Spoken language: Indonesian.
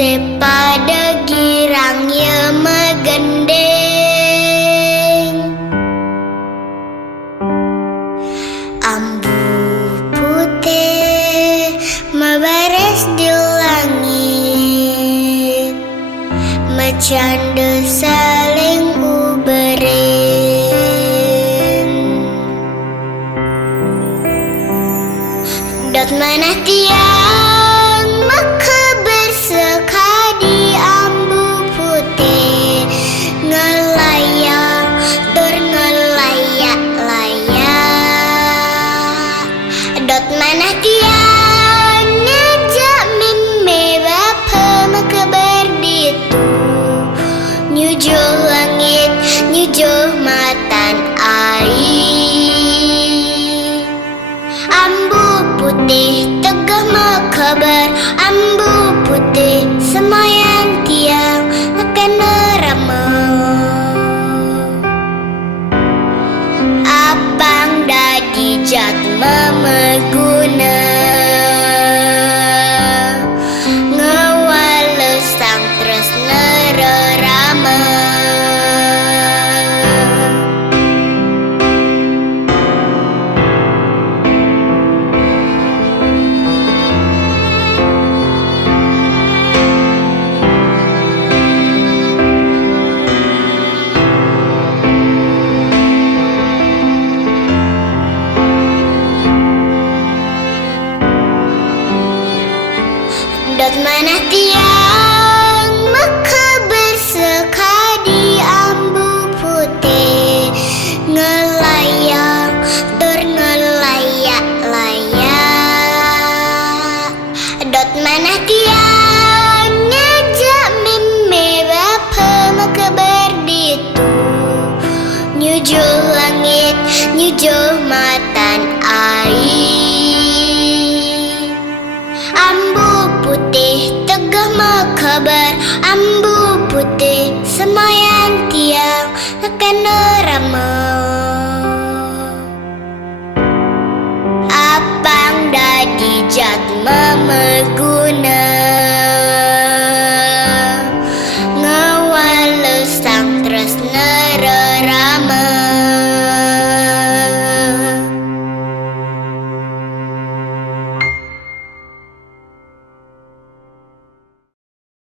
sepada girang ye megendeng, ambu putih mebares di langit, macanda saling uberin. Dot manah tiang maka bersekadi ambu putih ngelayang tur ngelayak-layak. Dot manah tiang ngejak meme bapa maka berditu, nyujuh langit nyujuh mata